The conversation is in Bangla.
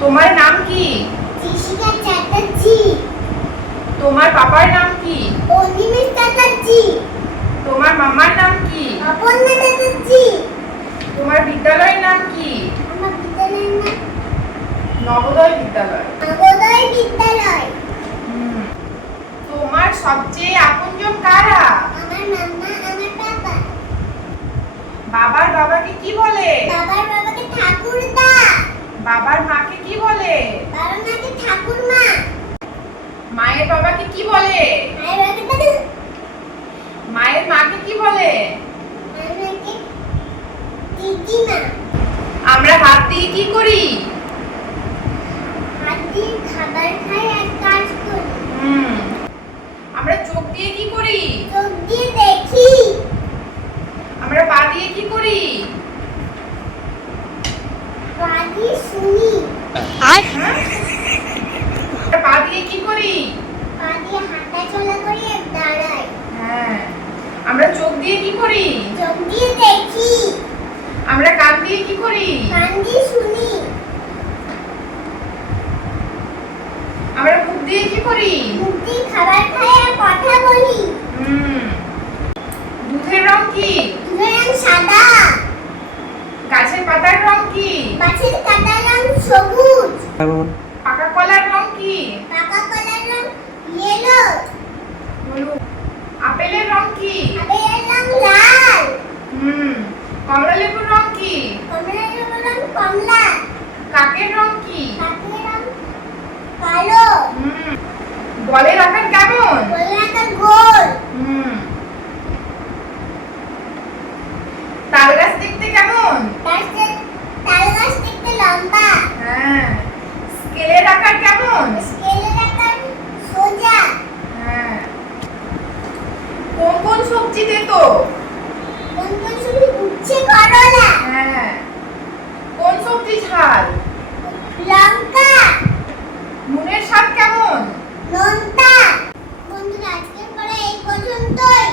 তোমার নাম কি? ঋষিকা চ্যাটার্জি। তোমার বাবার নাম কি? অনিমেষ চ্যাটার্জি। তোমার মামার নাম কি? অপর্ণা চ্যাটার্জি। তোমার বিদ্যালয়ের নাম কি? আমার বিদ্যালয়ের নাম নবোদয় বিদ্যালয়। নবোদয় বিদ্যালয়। তোমার সবচেয়ে আপনজন কারা? আমার মাম্মা, আমার বাবা। বাবার বাবাকে কি বলে? বাবার বাবাকে ঠাকুরদা। বাবার মাকে কি বলে? বাবার মাকে ঠাকুরমা। মায়ের বাবাকে কি বলে? মায়ের বাবাকে দাদু। মায়ের মাকে কি বলে? মায়ের মাকে দিদিমা। আমরা হাত দিয়ে কি করি? হাত দিয়ে খাবার খাই আর কাজ করি। আমরা চোখ দিয়ে কি করি? চোখ দিয়ে দেখি। আমরা পা দিয়ে কি করি? পা দিয়ে শুনি। আমরা পা দিয়ে কি করি? পা দিয়ে হাঁটা চলা করি আর দাঁড়াই। হ্যাঁ। আমরা চোখ দিয়ে কি করি? চোখ দিয়ে দেখি। আমরা কান দিয়ে কি করি? কান দিয়ে শুনি। আমরা মুখ দিয়ে কি করি? মুখ দিয়ে খাবার খাই আর কথা বলি। দুধের রং কি? দুধের রং সাদা। গাছের পাতার রং কি? গাছের কাঁটার রং সবুজ। পাকা কলার রং কি? পাকা কলার রং ইয়েলো। হলুদ। আপেলের রং কি? আপেলের রং লাল। কমলা লেবুর রং কি? কমলা লেবুর রং কমলা। কাকের রং কি? কাকের রং কালো। বলের আকার কেমন? বলের আকার গোল। তাল গাছ দেখতে কেমন? তাল গাছ দেখতে লম্বা। হ্যাঁ। স্কেলের আকার কেমন? স্কেলের আকার সোজা। হ্যাঁ। কোন কোন সবজি তেতো? কোন কোন সবজি? উচ্ছে করলা। হ্যাঁ। কোন সবজি ঝাল? লঙ্কা। নুনের স্বাদ কেমন? নোনতা। বন্ধুরা, আজকের পড়া এই পর্যন্তই।